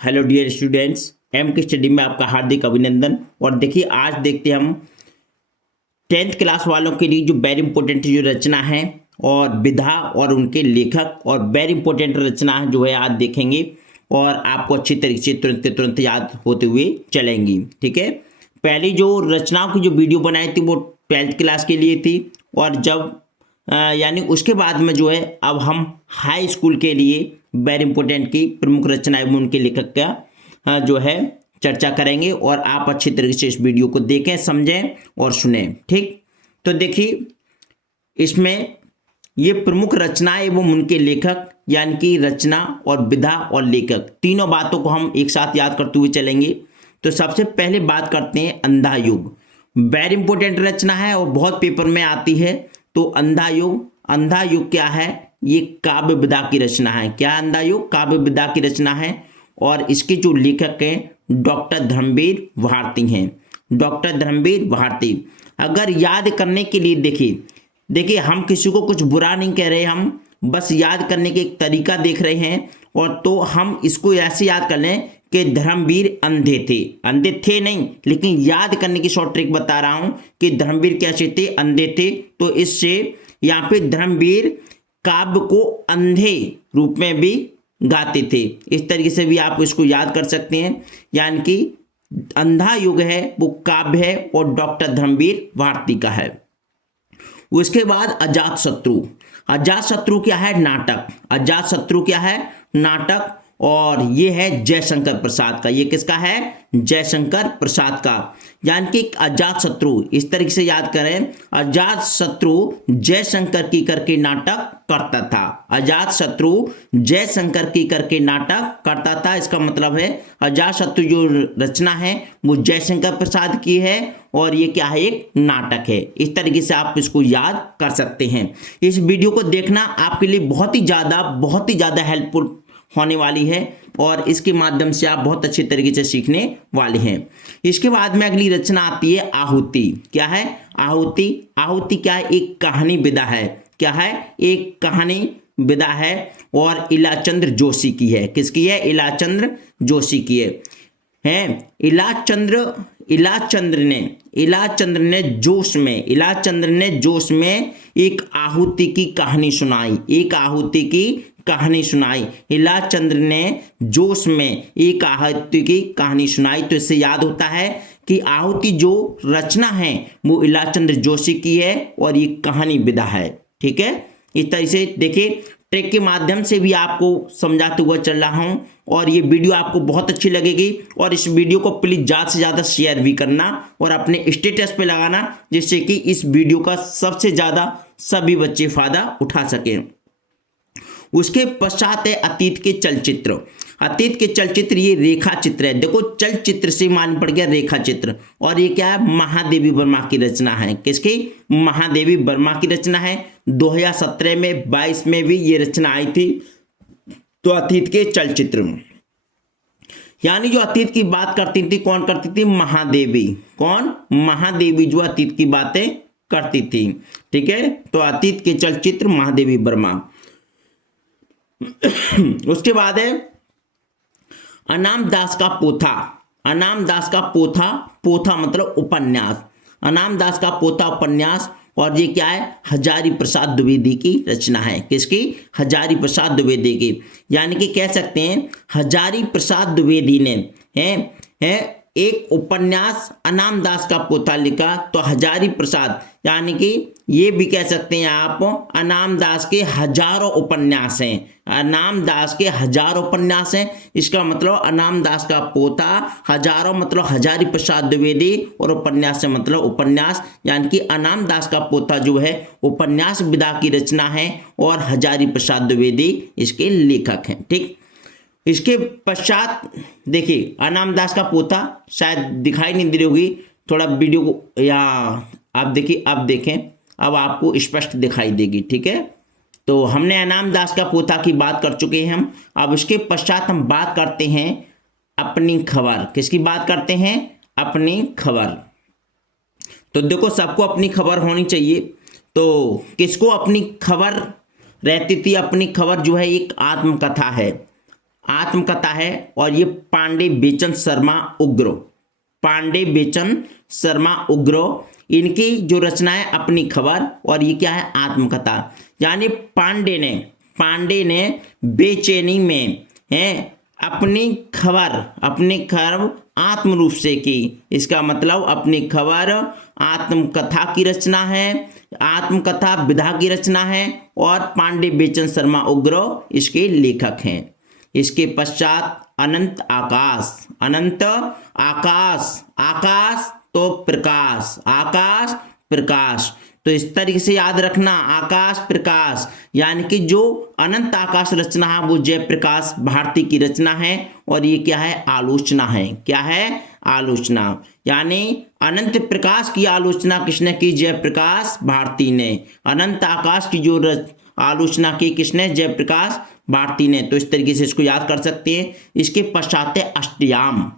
Hello dear students, M के study में आपका हार्दिक अभिनंदन। और देखिए, आज देखते हैं हम 10th क्लास वालों के लिए जो वेरी इंपॉर्टेंट जो रचना है और विधा और उनके लेखक और वेरी इंपॉर्टेंट रचना है जो है आज देखेंगे और आपको अच्छी तरीके से तुरंत के तुरंत याद होते हुए चलेंगी। ठीक है, पहली जो रचनाओं की जो वीडियो बनाई थी वो 12th क्लास के लिए थी और जब यानी उसके बाद में जो है अब हम हाई स्कूल के लिए वेरी इंपॉर्टेंट की प्रमुख रचना एवं उनके लेखक का जो है चर्चा करेंगे और आप अच्छी तरीके से इस वीडियो को देखें, समझें और सुनें। ठीक, तो देखिए इसमें ये प्रमुख रचना एवं उनके लेखक यानी कि रचना और विधा और लेखक तीनों बातों को हम एक साथ याद करते हुए चलेंगे। तो सबसे पहले बात करते हैं अंधा युग। वेरी इंपॉर्टेंट रचना है और बहुत पेपर में आती है। तो अंधा युग क्या है? ये काव्य विधा की रचना है। क्या अंधा युग? काव्य विधा की रचना है और इसके जो लेखक हैं डॉक्टर धर्मवीर भारती हैं। डॉक्टर धर्मवीर भारती। अगर याद करने के लिए देखिए हम किसी को कुछ बुरा नहीं कह रहे, हम बस याद करने के एक तरीका देख रहे हैं। और तो हम इसको ऐसे याद कर लें कि धर्मवीर अंधे थे नहीं, लेकिन याद करने की शॉर्ट ट्रिक बता रहा हूं कि धर्मवीर कैसे थे? अंधे थे। तो इससे यहाँ पे धर्मवीर काव्य को अंधे रूप में भी गाते थे। इस तरीके से भी आप इसको याद कर सकते हैं। यानी कि अंधा युग है वो काव्य है और डॉक्टर धर्मवीर भारती का है। उसके बाद अजातशत्रु क्या है? नाटक। अजातशत्रु क्या है? नाटक। और ये है जयशंकर प्रसाद का। ये किसका है? जयशंकर प्रसाद का। यानी कि अजातशत्रु इस तरीके से याद करें, अजातशत्रु जयशंकर की करके नाटक करता था। अजातशत्रु जयशंकर की करके नाटक करता था। इसका मतलब है अजातशत्रु जो रचना है वो जयशंकर प्रसाद की है और ये क्या है? एक नाटक है। इस तरीके से आप इसको याद कर सकते हैं। इस वीडियो को देखना आपके लिए बहुत ही ज़्यादा हेल्पफुल होने वाली है और इसके माध्यम से आप बहुत अच्छे तरीके से सीखने वाले हैं। इसके बाद में अगली रचना आती है आहुति। क्या है? आहुति क्या है? एक कहानी विधा है। क्या है? एक कहानी विधा है और इलाचंद्र जोशी की है। किसकी है? इलाचंद्र जोशी की है। इलाचंद्र ने जोश में एक आहुति की कहानी सुनाई। इलाचंद्र ने जोश में एक आहुति की कहानी सुनाई। तो इससे याद होता है कि आहुति जो रचना है वो इलाचंद्र जोशी की है और ये कहानी विधा है। ठीक है, इस तरह से देखिए ट्रिक के माध्यम से भी आपको समझाते हुए चल रहा हूं और ये वीडियो आपको बहुत अच्छी लगेगी। और इस वीडियो को प्लीज ज़्यादा से ज़्यादा शेयर भी करना और अपने स्टेटस पे लगाना, जिससे कि इस वीडियो का सबसे ज़्यादा सभी बच्चे फायदा उठा सकें। उसके पश्चात है अतीत के चलचित्र। ये रेखा चित्र है। देखो चलचित्र से मान पड़ गया रेखा चित्र और ये क्या है? महादेवी वर्मा की रचना है। किसकी? महादेवी वर्मा की रचना है। 2017 में 22 में भी ये रचना आई थी। तो अतीत के चलचित्र यानी जो अतीत की बात करती थी, कौन करती थी? महादेवी। कौन? महादेवी जो अतीत की बातें करती थी। ठीक है, तो अतीत के चलचित्र महादेवी वर्मा। उसके बाद है अनाम दास का पोथा मतलब उपन्यास। अनाम दास का पोथा उपन्यास और ये क्या है? हजारी प्रसाद द्विवेदी की रचना है। किसकी? हजारी प्रसाद द्विवेदी की। यानी कि कह सकते हैं हजारी प्रसाद द्विवेदी ने है एक उपन्यास अनाम दास का पोथा लिखा। तो हजारी प्रसाद यानी कि ये भी कह सकते हैं आप अनाम दास के हजारों उपन्यास हैं। इसका मतलब अनाम दास का पोथा, हजारों मतलब हजारी प्रसाद द्विवेदी और उपन्यास से मतलब उपन्यास। यानी कि अनाम दास का पोथा जो है उपन्यास विधा की रचना है और हजारी प्रसाद द्विवेदी इसके लेखक हैं। ठीक, इसके पश्चात देखिए अनाम दास का पोथा शायद दिखाई नहीं दे रही होगी, थोड़ा वीडियो को या आप देखिए, अब देखें, अब आपको स्पष्ट दिखाई देगी। ठीक है, तो हमने अनाम दास का पोथा की बात कर चुके हैं हम। अब इसके पश्चात हम बात करते हैं अपनी खबर। किसकी बात करते हैं? अपनी खबर। तो देखो सबको अपनी खबर होनी चाहिए। तो किसको अपनी खबर रहती थी? अपनी खबर जो है एक आत्मकथा है। आत्मकथा है और ये पांडे बेचन शर्मा उग्र, पांडे बेचन शर्मा उग्र, इनकी जो रचना है अपनी खबर, और ये क्या है आत्मकथा। यानी पांडे ने बेचैनी में है अपनी खबर आत्म रूप से की। इसका मतलब अपनी खबर आत्मकथा की रचना है, आत्मकथा विधा की रचना है, और पांडे बेचन शर्मा उग्र इसके लेखक हैं। इसके पश्चात अनंत आकाश, आकाश तो प्रकाश, तो इस तरीके से याद रखना, आकाश प्रकाश, यानी कि जो अनंत आकाश रचना है वो जयप्रकाश भारती की रचना है, और ये क्या है आलोचना है, क्या है आलोचना। यानी अनंत प्रकाश की आलोचना किसने की, जयप्रकाश भारती ने। अनंत आकाश की जो आलोचना की किसने, जयप्रकाश भारती ने। तो इस तरीके से इसको याद कर सकते हैं। इसके पश्चात अष्टयाम,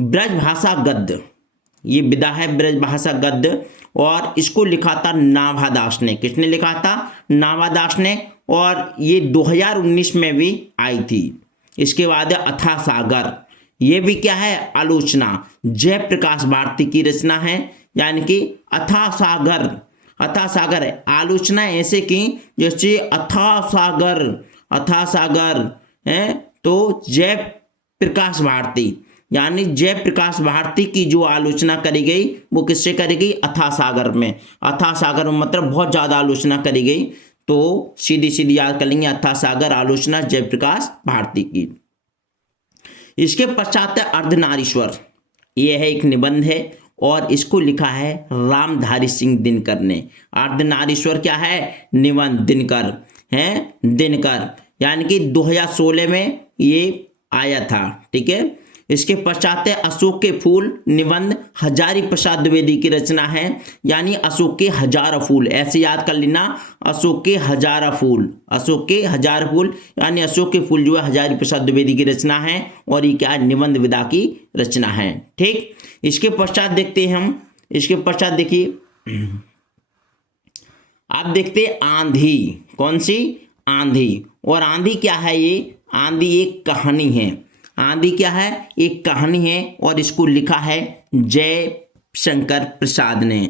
ब्रजभाषा गद्य, ये विधा है ब्रजभाषा गद्य, और इसको लिखा था नाभादास ने। किसने लिखा था, नाभादास ने, और ये 2019 में भी आई थी। इसके बाद अथाह सागर, ये भी क्या है आलोचना, जयप्रकाश भारती की रचना है। यानी कि अथाह सागर है आलोचना ऐसे की जैसे अथाह सागर है, तो जयप्रकाश भारती, यानी जयप्रकाश भारती की जो आलोचना करी गई वो किससे करी गई, अथाह सागर में। अथाह सागर में मतलब बहुत ज़्यादा आलोचना करी गई, तो सीधी याद कर लेंगे, अथाह सागर आलोचना जयप्रकाश भारती की। इसके पश्चात अर्धनारीश्वर, यह है एक निबंध है और इसको लिखा है रामधारी सिंह दिनकर ने। अर्धनारीश्वर क्या है, निबंध, दिनकर, यानी कि 2016 में ये आया था, ठीक है। इसके पश्चात अशोक के फूल, निबंध हजारी प्रसाद द्विवेदी की रचना है। यानी अशोक के हजार फूल, ऐसे याद कर लेना, अशोक के हजार फूल, यानी अशोक के फूल जो है हजारी प्रसाद द्विवेदी की रचना है, और ये क्या है निबंध विधा की रचना है, ठीक। इसके पश्चात देखते हैं हम, इसके पश्चात देखिए आप देखते हैं आंधी, कौन सी, आंधी। और आंधी क्या है, ये आंधी एक कहानी है, आंधी क्या है, एक कहानी है, और इसको लिखा है जयशंकर प्रसाद ने।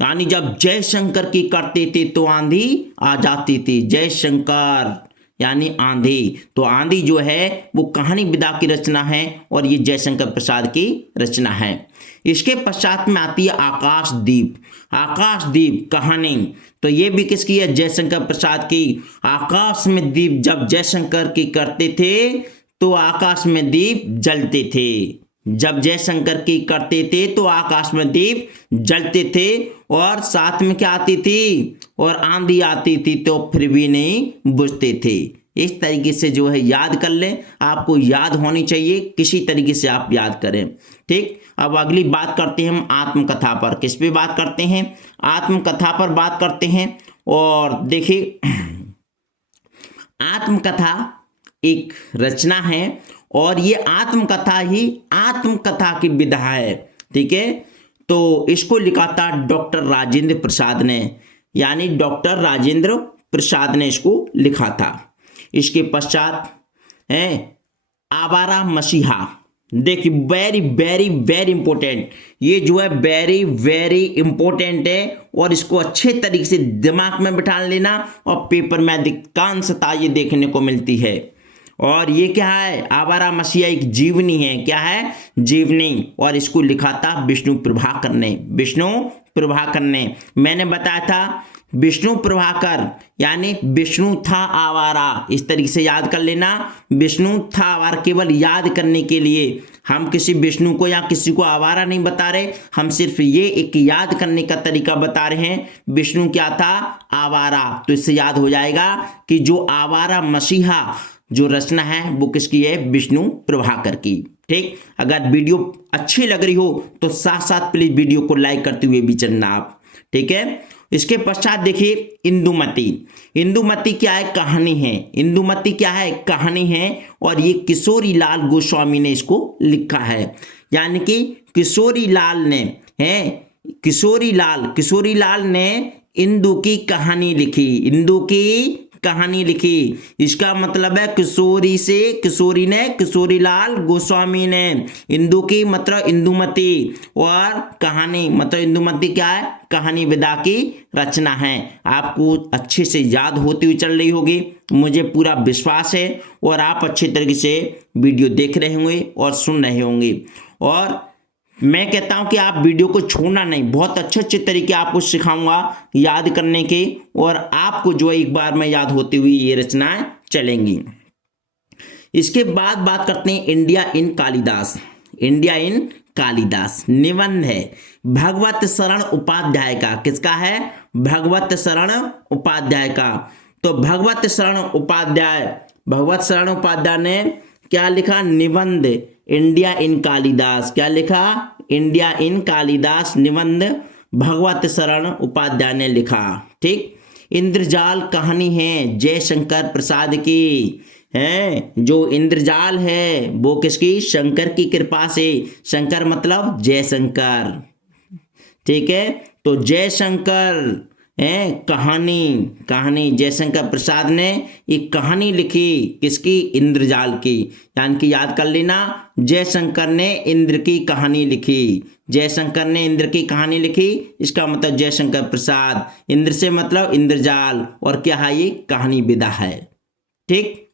यानी जब जयशंकर की करते थे तो आंधी आ जाती थी, जयशंकर यानी आंधी। तो आंधी जो है वो कहानी विधा की रचना है, और ये जयशंकर प्रसाद की रचना है। इसके पश्चात में आती है आकाशदीप कहानी, तो ये भी किसकी है, जयशंकर प्रसाद की। आकाश में दीप जब जयशंकर की करते थे तो आकाश में दीप जलते थे, जब जयशंकर की करते थे तो आकाश में दीप जलते थे, और साथ में क्या आती थी, और आंधी आती थी तो फिर भी नहीं बुझते थे। इस तरीके से जो है याद कर लें, आपको याद होनी चाहिए, किसी तरीके से आप याद करें, ठीक। अब अगली बात करते हैं हम आत्मकथा पर। किस पे बात करते हैं, आत्मकथा पर बात करते हैं। और देखिए आत्मकथा एक रचना है, और ये आत्मकथा ही आत्मकथा की विधा है, ठीक है। तो इसको लिखा था डॉक्टर राजेंद्र प्रसाद ने, यानी डॉक्टर राजेंद्र प्रसाद ने इसको लिखा था। इसके पश्चात है आवारा मसीहा, देखिए वेरी वेरी वेरी इंपॉर्टेंट, ये जो है वेरी वेरी इंपॉर्टेंट है, और इसको अच्छे तरीके से दिमाग में बिठा लेना, और पेपर में अधिकांशतः ये देखने को मिलती है। और ये क्या है, आवारा मसीहा एक जीवनी है, क्या है, जीवनी, और इसको लिखा था विष्णु प्रभाकर ने। मैंने बताया था विष्णु प्रभाकर यानी विष्णु था आवारा, इस तरीके से याद कर लेना, विष्णु था आवारा। केवल याद करने के लिए हम किसी विष्णु को या किसी को आवारा नहीं बता रहे, हम सिर्फ ये एक याद करने का तरीका बता रहे हैं। विष्णु क्या था, आवारा, तो इससे याद हो जाएगा कि जो आवारा मसीहा जो रचना है वो किसकी है, विष्णु प्रभाकर की, ठीक। अगर वीडियो अच्छी लग रही हो तो साथ साथ प्लीज वीडियो को लाइक करते हुए भी चलना आप, ठीक है। इसके पश्चात देखिए इंदुमती क्या है, कहानी है। इंदुमती क्या है, कहानी है, और ये किशोरी लाल गोस्वामी ने इसको लिखा है। यानी कि किशोरी लाल ने इंदु की कहानी लिखी, इंदु की कहानी लिखी। इसका मतलब है किशोरी से, किशोरी ने, किशोरीलाल गोस्वामी ने। इंदु की मतलब इंदुमती, और कहानी मतलब इंदुमती क्या है, कहानी विदा की रचना है। आपको अच्छे से याद होती हुई चल रही होगी, मुझे पूरा विश्वास है, और आप अच्छे तरीके से वीडियो देख रहे होंगे और सुन रहे होंगे। और मैं कहता हूं कि आप वीडियो को छोड़ना नहीं, बहुत अच्छे अच्छे तरीके आपको सिखाऊंगा याद करने के, और आपको जो है एक बार में याद होती हुई ये रचनाएं चलेंगी। इसके बाद बात करते हैं India in Kalidas. India in Kalidas निबंध है भगवत शरण उपाध्याय का। किसका है, भगवत शरण उपाध्याय का। तो भगवत शरण उपाध्याय ने क्या लिखा, निबंध इंडिया इन कालिदास। क्या लिखा, इंडिया इन कालिदास निबंध भगवत शरण उपाध्याय ने लिखा। ठीक। इंद्रजाल कहानी है जयशंकर प्रसाद की, है जो इंद्रजाल है वो किसकी, शंकर की कृपा से। शंकर मतलब जयशंकर, ठीक है। तो जयशंकर है कहानी जयशंकर प्रसाद ने एक कहानी लिखी, किसकी, इंद्रजाल की। यानी कि याद कर लेना, जयशंकर ने इंद्र की कहानी लिखी। जयशंकर ने इंद्र की कहानी लिखी, इसका मतलब जयशंकर प्रसाद। इंद्र से मतलब इंद्रजाल, और क्या है, ये कहानी विदा है। ठीक।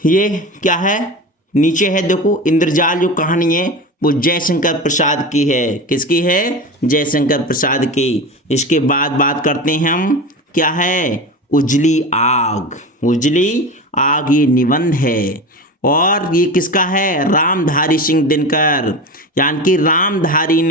ये क्या है, नीचे है देखो, इंद्रजाल जो कहानी है वो जयशंकर प्रसाद की है। किसकी है, जयशंकर प्रसाद की। इसके बाद बात करते हैं हम, क्या है, उजली आग। उजली आग ये निबंध है, और ये किसका है, रामधारी सिंह दिनकर। यानी कि रामधारी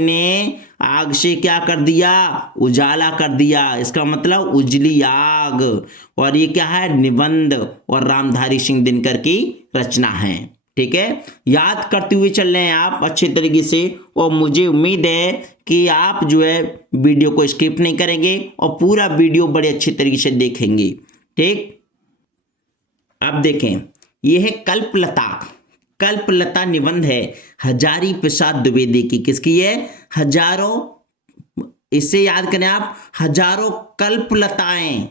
ने आग से क्या कर दिया, उजाला कर दिया। इसका मतलब उजली आग, और ये क्या है, निबंध, और रामधारी सिंह दिनकर की रचना है। ठीक है, याद करते हुए चल रहे हैं आप अच्छे तरीके से, और मुझे उम्मीद है कि आप जो है वीडियो को स्किप नहीं करेंगे और पूरा वीडियो बड़े अच्छे तरीके से देखेंगे। ठीक। अब देखें, यह है कल्पलता निबंध है हजारी प्रसाद द्विवेदी की। किसकी है, हजारों, इससे याद करें आप, हजारों कल्पलताएं।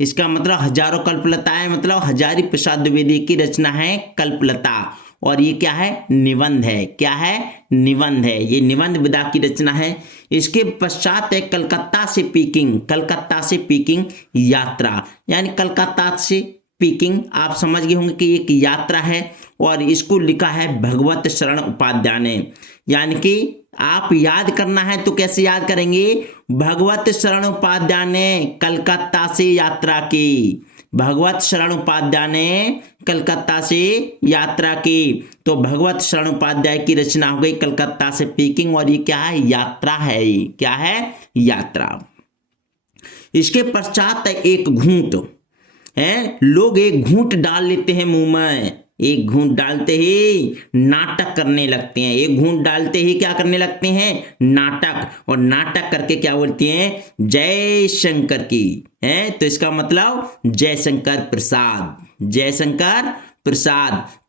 इसका मतलब हजारों कल्पलताएं मतलब हजारी प्रसाद द्विवेदी की रचना है कल्पलता, और ये क्या है, निबंध है। क्या है, निबंध है। ये निबंध विधा की रचना है। इसके पश्चात है कलकत्ता से पीकिंग यात्रा। यानी कलकत्ता से पीकिंग आप समझ गए होंगे कि एक यात्रा है, और इसको लिखा है भगवत शरण उपाध्याय ने। यानी कि आप याद करना है तो कैसे याद करेंगे, भगवत शरण उपाध्याय ने कलकत्ता से यात्रा की। भगवत शरण उपाध्याय ने कलकत्ता से यात्रा की, तो भगवत शरण उपाध्याय की रचना हो गई कलकत्ता से पीकिंग, और ये क्या है, यात्रा है। क्या है, यात्रा। इसके पश्चात एक घूंट है, लोग एक घूंट डाल लेते हैं मुंह में। एक घूंट डालते ही नाटक करने लगते हैं। एक घूंट डालते ही क्या करने लगते हैं, नाटक, और नाटक करके क्या बोलते हैं, जय शंकर की। है तो इसका मतलब जयशंकर प्रसाद।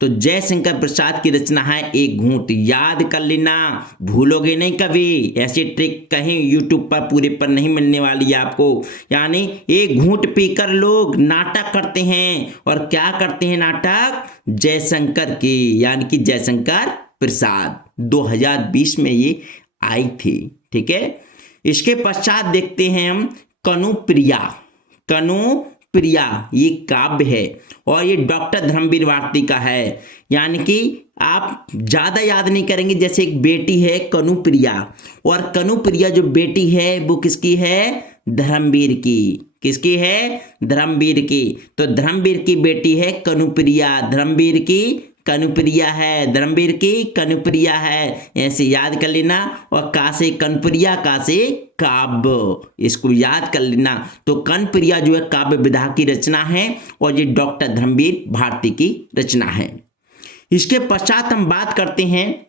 तो जयशंकर प्रसाद की रचना है एक घूंट। याद कर लेना, भूलोगे नहीं कभी। ऐसी ट्रिक कहीं यूट्यूब पर पूरे पर नहीं मिलने वाली है आपको। यानी एक घूंट पीकर लोग नाटक करते हैं, और क्या करते हैं नाटक, जयशंकर की, यानी कि जयशंकर प्रसाद। 2020 में ये आई थी। ठीक है। इसके पश्चात देखते हैं हम कनुप्रिया, ये काव्य है, और ये डॉक्टर धर्मवीर भारती का है। यानी कि आप ज़्यादा याद नहीं करेंगे। जैसे एक बेटी है कनुप्रिया, और कनुप्रिया जो बेटी है वो किसकी है, धर्मवीर की। किसकी है, धर्मवीर की। तो धर्मवीर की बेटी है कनुप्रिया, धर्मवीर की कनुप्रिया है। ऐसे याद कर लेना। और का से कनुप्रिया, का से काव्य, इसको याद कर लेना। तो कनुप्रिया जो है काव्य विधा की रचना है, और ये डॉक्टर धर्मवीर भारती की रचना है। इसके पश्चात हम बात करते हैं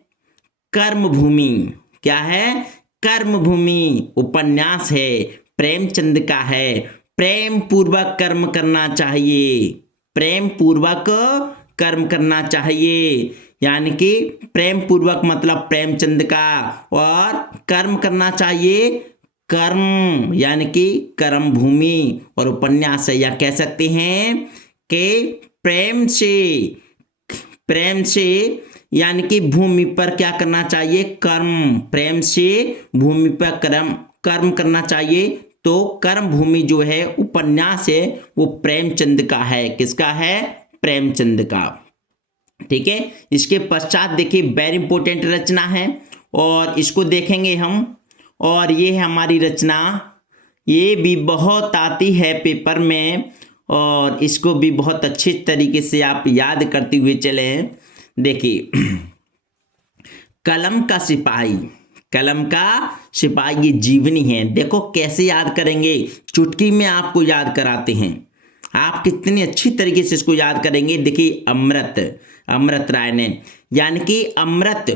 कर्मभूमि। क्या है, कर्मभूमि उपन्यास है, प्रेमचंद का है। प्रेम पूर्वक कर्म करना चाहिए, यानी कि प्रेम पूर्वक मतलब प्रेमचंद का, और कर्म करना चाहिए कर्म यानी कि कर्म भूमि, और उपन्यास है या कह सकते हैं कि प्रेम से यानी कि भूमि पर क्या करना चाहिए, कर्म, प्रेम से भूमि पर कर्म करना चाहिए। तो कर्म भूमि जो है उपन्यास है वो प्रेमचंद का है। किसका है? प्रेमचंद का। ठीक है, इसके पश्चात देखिए वेरी इंपॉर्टेंट रचना है और इसको देखेंगे हम। और ये है हमारी रचना, ये भी बहुत आती है पेपर में और इसको भी बहुत अच्छे तरीके से आप याद करते हुए चले। देखिए कलम का सिपाही, कलम का सिपाही ये जीवनी है। देखो कैसे याद करेंगे, चुटकी में आपको याद कराते हैं। आप कितनी अच्छी तरीके से इसको याद करेंगे। देखिए अमृत राय ने, यानी कि अमृत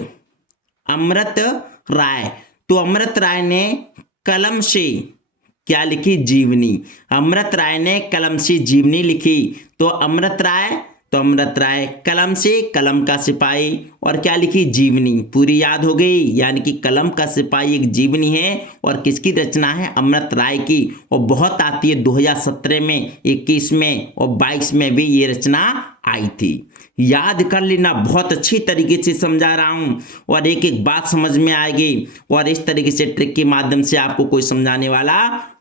राय, तो अमृत राय ने कलम से क्या लिखी? जीवनी। अमृत राय ने कलम से जीवनी लिखी। तो अमृत राय कलम से कलम का सिपाही और क्या लिखी? जीवनी। पूरी याद हो गई। यानी कि कलम का सिपाही एक जीवनी है और किसकी रचना है? अमृत राय की। और बहुत आती है 2017 में, 21 में और 22 में भी ये रचना आई थी। याद कर लेना, बहुत अच्छी तरीके से समझा रहा हूं और एक एक बात समझ में आएगी और इस तरीके से ट्रिक के माध्यम से आपको कोई समझाने वाला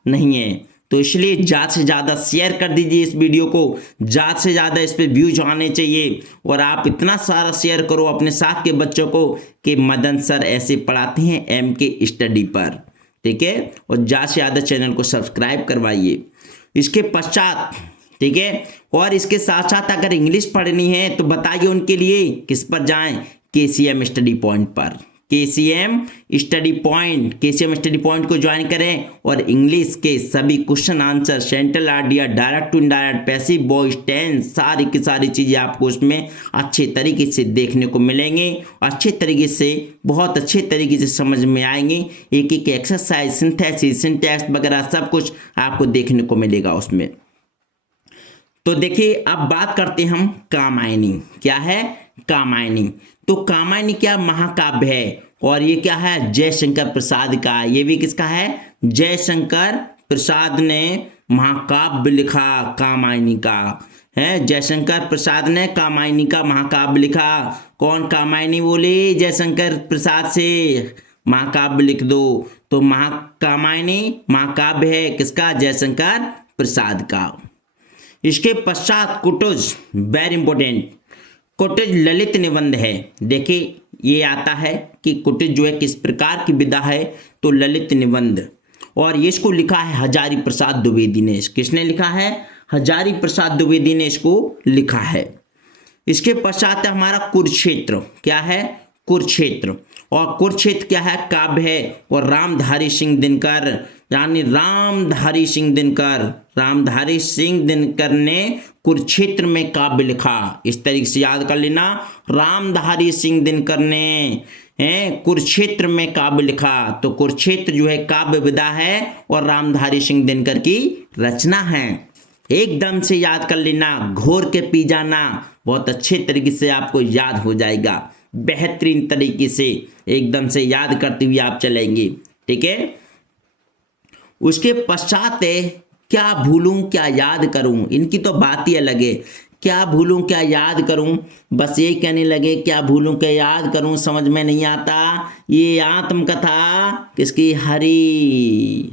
नहीं है। तो इसलिए ज़्यादा से ज़्यादा शेयर कर दीजिए इस वीडियो को, ज़्यादा से ज़्यादा इस पे व्यूज आने चाहिए और आप इतना सारा शेयर करो अपने साथ के बच्चों को कि मदन सर ऐसे पढ़ाते हैं MK स्टडी पर। ठीक है, और ज़्यादा से ज़्यादा चैनल को सब्सक्राइब करवाइए। इसके पश्चात ठीक है, और इसके साथ साथ अगर इंग्लिश पढ़नी है तो बताइए उनके लिए किस पर जाएं? KCM स्टडी पॉइंट पर। KCM स्टडी पॉइंट को ज्वाइन करें और इंग्लिश के सभी question answer, central idea, direct to indirect, passive voice, tense, सारी की सारी चीज़ें आपको उसमें अच्छे तरीके से देखने को मिलेंगे। अच्छे तरीके से, बहुत अच्छे तरीके से समझ में आएंगे। एक एक एक्सरसाइज, सिंथेसिस, सिंटैक्स वगैरह सब कुछ आपको देखने को मिलेगा उसमें। तो देखिए अब बात करते हैं हम कामायनी। क्या है? कामायनी। तो कामायनी क्या? महाकाव्य है और ये क्या है? जयशंकर प्रसाद का। ये भी किसका है? जयशंकर प्रसाद ने महाकाव्य लिखा कामायनी का है। जयशंकर प्रसाद ने कामायनी का महाकाव्य लिखा। कौन कामायनी बोली? जयशंकर प्रसाद से महाकाव्य लिख दो। तो कामायनी महाकाव्य है किसका? जयशंकर प्रसाद का। इसके पश्चात कुटुज, वेरी इंपॉर्टेंट, कुटुज ललित निबंध है। देखिए ये आता है कि कुटुज जो है किस प्रकार की विधा है, तो ललित निबंध, और ये इसको लिखा है हजारी प्रसाद द्विवेदी ने। किसने लिखा है? हजारी प्रसाद द्विवेदी ने इसको लिखा है। इसके पश्चात है हमारा कुरुक्षेत्र। क्या है? कुरुक्षेत्र। और कुरुक्षेत्र क्या है? काव्य है और रामधारी सिंह दिनकर, यानी रामधारी सिंह दिनकर ने कुरुक्षेत्र में काव्य लिखा। इस तरीके से याद कर लेना, रामधारी सिंह दिनकर ने कुरुक्षेत्र में काव्य लिखा। तो कुरुक्षेत्र जो है काव्य विधा है और रामधारी सिंह दिनकर की रचना है। एकदम से याद कर लेना, घोर के पी जाना, बहुत अच्छे तरीके से आपको याद हो जाएगा। बेहतरीन तरीके से एकदम से याद करते हुए आप चलेंगे। ठीक है, उसके पश्चात है क्या भूलूं क्या याद करूं। इनकी तो बात ही अलग है। क्या भूलूं क्या याद करूं, बस ये कहने लगे क्या भूलूं क्या याद करूं, समझ में नहीं आता। ये आत्मकथा किसकी?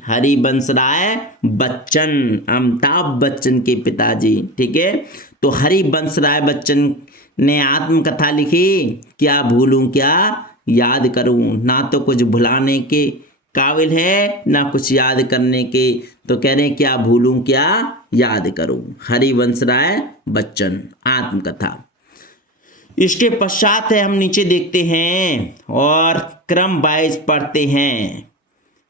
हरिवंश राय बच्चन, अमिताभ बच्चन के पिताजी। ठीक है, तो हरिवंश राय बच्चन ने आत्मकथा लिखी, क्या भूलूं क्या याद करूं। ना तो कुछ भुलाने के काबिल है ना कुछ याद करने के, तो कह रहे हैं क्या भूलूं क्या याद करूं। हरिवंश राय बच्चन, आत्मकथा। इसके पश्चात है हम नीचे देखते हैं और क्रम वाइज पढ़ते हैं।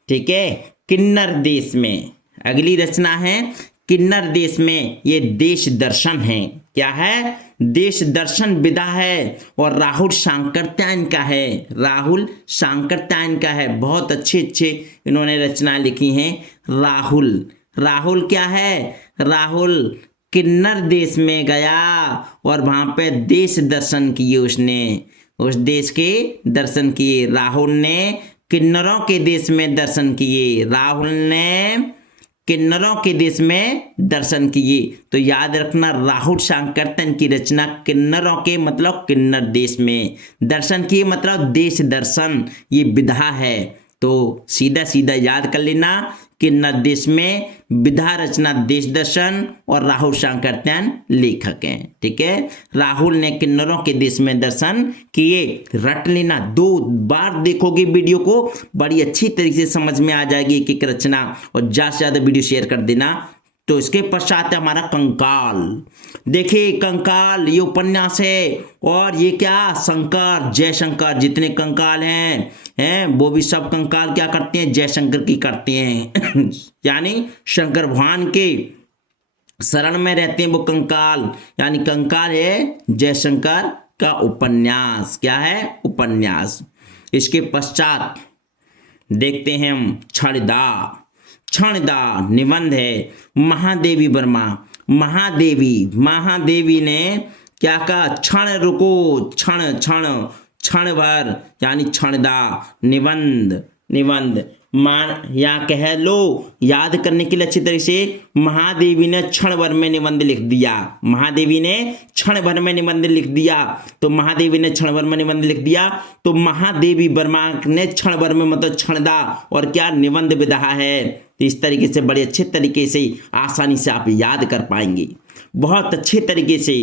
ठीक है, किन्नर देश में अगली रचना है किन्नर देश में। ये देश दर्शन है। क्या है? देश दर्शन विधा है और राहुल सांकृत्यायन का है। बहुत अच्छे इन्होंने रचना लिखी हैं। राहुल क्या है? राहुल किन्नर देश में गया और वहां पे देश दर्शन किए उसने, उस देश के दर्शन किए। राहुल ने किन्नरों के देश में दर्शन किए। राहुल ने किन्नरों के देश में दर्शन किए। तो याद रखना, राहुल सांकीर्तन की रचना किन्नरों के मतलब किन्नर देश में, दर्शन किए मतलब देश दर्शन, ये विधा है। तो सीधा सीधा याद कर लेना, किन्नर देश में, विधा रचना देश दर्शन, और राहुल सांकीर्तन लेखक हैं। ठीक है, राहुल ने किन्नरों के देश में दर्शन किए। रट लेना, 2 बार देखोगे वीडियो को बड़ी अच्छी तरीके से समझ में आ जाएगी एक एक रचना। और ज़्यादा से ज़्यादा वीडियो शेयर कर देना। तो इसके पश्चात है हमारा कंकाल। देखिए कंकाल ये उपन्यास है, और ये क्या, शंकर जयशंकर जितने कंकाल हैं वो भी सब कंकाल क्या करते हैं, जयशंकर की करते हैं यानी शंकर भगवान के शरण में रहते हैं वो कंकाल, यानी कंकाल है जयशंकर का उपन्यास। क्या है, उपन्यास। इसके पश्चात देखते हैं हम क्षणदा निबंध है। महादेवी वर्मा, महादेवी ने क्या कहा, क्षण रुको, क्षण भर, यानी क्षणदा निबंध यहाँ कह लो, याद करने के लिए अच्छी तरह से, महादेवी ने क्षण भर में निबंध लिख दिया। महादेवी ने क्षण भर में निबंध लिख दिया। तो महादेवी ने क्षण भर में निबंध लिख दिया, तो महादेवी वर्मा ने क्षण भर में मतलब क्षणदा और क्या, निबंध विधा है। तो इस तरीके से बड़े अच्छे तरीके से आसानी से आप याद कर पाएंगे, बहुत अच्छे तरीके से।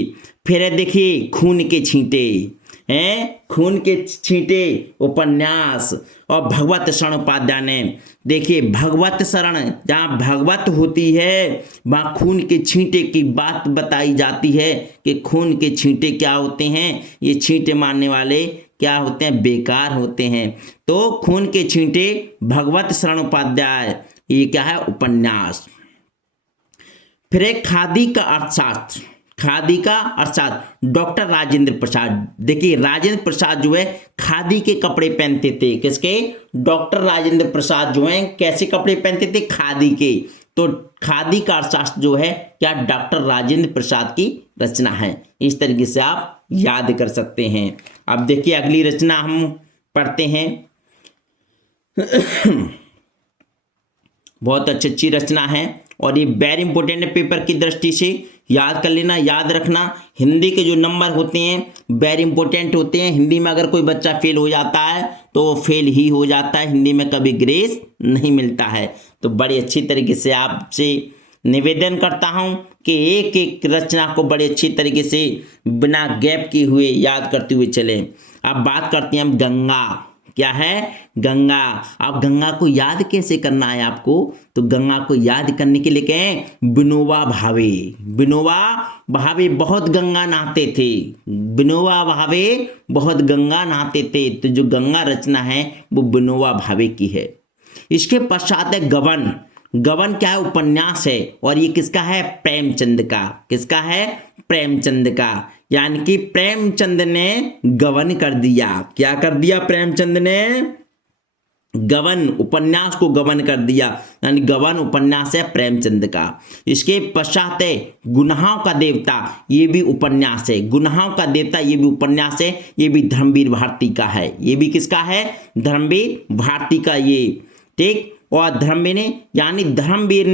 फिर देखिए खून के छींटे हैं, खून के छींटे उपन्यास, और भगवत शरण उपाध्याय ने, देखिए भगवत शरण, जहाँ भगवत होती है वहाँ खून के छींटे की बात बताई जाती है कि खून के छींटे क्या होते हैं, ये छींटे मारने वाले क्या होते हैं, बेकार होते हैं। तो खून के छींटे भगवत शरण उपाध्याय, ये क्या है, उपन्यास। फिर एक खादी का अर्थशास्त्र, डॉक्टर राजेंद्र प्रसाद। देखिए राजेंद्र प्रसाद जो है खादी के कपड़े पहनते थे। किसके, डॉक्टर राजेंद्र प्रसाद जो हैं कैसे कपड़े पहनते थे, खादी के। तो खादी का अर्थशास्त्र जो है क्या, डॉक्टर राजेंद्र प्रसाद की रचना है। इस तरीके से आप याद कर सकते हैं। अब देखिए अगली रचना हम पढ़ते हैं बहुत अच्छी रचना है, और ये वेरी इंपॉर्टेंट है पेपर की दृष्टि से। याद कर लेना, याद रखना, हिंदी के जो नंबर होते हैं वेरी इंपॉर्टेंट होते हैं। हिंदी में अगर कोई बच्चा फेल हो जाता है तो फेल ही हो जाता है, हिंदी में कभी ग्रेस नहीं मिलता है। तो बड़ी अच्छी तरीके से आपसे निवेदन करता हूं कि एक एक रचना को बड़ी अच्छी तरीके से बिना गैप किए हुए याद करते हुए चलें। अब बात करते हैं हम गंगा। क्या है, गंगा। अब गंगा को याद कैसे करना है आपको, तो गंगा को याद करने के लिए कहें, विनोबा भावे बहुत गंगा नहाते थे। विनोबा भावे बहुत गंगा नहाते थे। तो जो गंगा रचना है वो विनोबा भावे की है। इसके पश्चात है गबन। गबन क्या है, उपन्यास है, और ये किसका है, प्रेमचंद का। किसका है, प्रेमचंद का। यानी कि प्रेमचंद ने गबन कर दिया। क्या कर दिया, प्रेमचंद ने गबन, उपन्यास को गबन कर दिया, यानी गबन उपन्यास है प्रेमचंद का। इसके पश्चात है गुनाहों का देवता, ये भी उपन्यास है। गुनाहों का देवता ये भी उपन्यास है, ये भी धर्मवीर भारती का है। ये भी किसका है, धर्मवीर भारती का ये। ठीक, और धर्मवीर ने, यानी धर्मवीर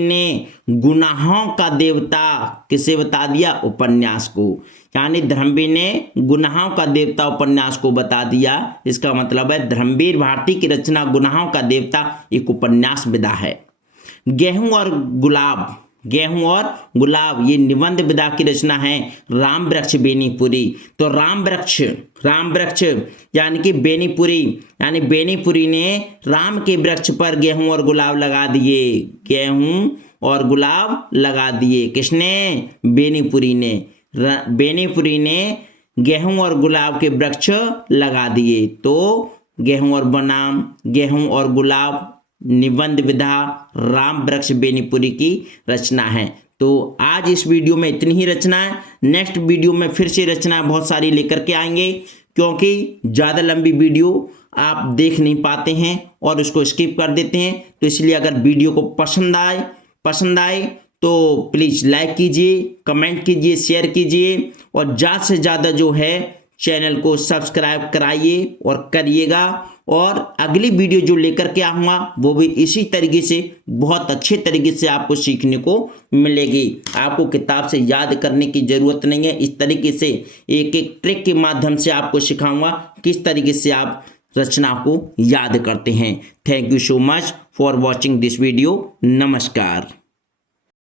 ने गुनाहों का देवता किसे बता दिया, उपन्यास को। यानी धर्मवीर ने गुनाहों का देवता उपन्यास को बता दिया। इसका मतलब है धर्मवीर भारती की रचना गुनाहों का देवता एक उपन्यास विधा है। गेहूं और गुलाब ये निबंध विधा की रचना है राम वृक्ष बेनीपुरी। तो राम वृक्ष यानी कि बेनीपुरी, यानी बेनीपुरी ने राम के वृक्ष पर गेहूं और गुलाब लगा दिए। गेहूं और गुलाब लगा दिए किसने, बेनीपुरी ने। बेनीपुरी ने गेहूं और गुलाब के वृक्ष लगा दिए। तो गेहूं और गुलाब निबंध विधा राम वृक्ष बेनीपुरी की रचना है। तो आज इस वीडियो में इतनी ही रचना है। नेक्स्ट वीडियो में फिर से रचना बहुत सारी लेकर के आएंगे, क्योंकि ज़्यादा लंबी वीडियो आप देख नहीं पाते हैं और उसको स्किप कर देते हैं। तो इसलिए अगर वीडियो को पसंद आए तो प्लीज़ लाइक कीजिए, कमेंट कीजिए, शेयर कीजिए, और ज़्यादा से ज़्यादा जो है चैनल को सब्सक्राइब कराइए और करिएगा। और अगली वीडियो जो लेकर के आऊँगा वो भी इसी तरीके से बहुत अच्छे तरीके से आपको सीखने को मिलेगी। आपको किताब से याद करने की ज़रूरत नहीं है। इस तरीके से एक एक ट्रिक के माध्यम से आपको सिखाऊंगा किस तरीके से आप रचना को याद करते हैं। Thank you so much for watching this video. नमस्कार।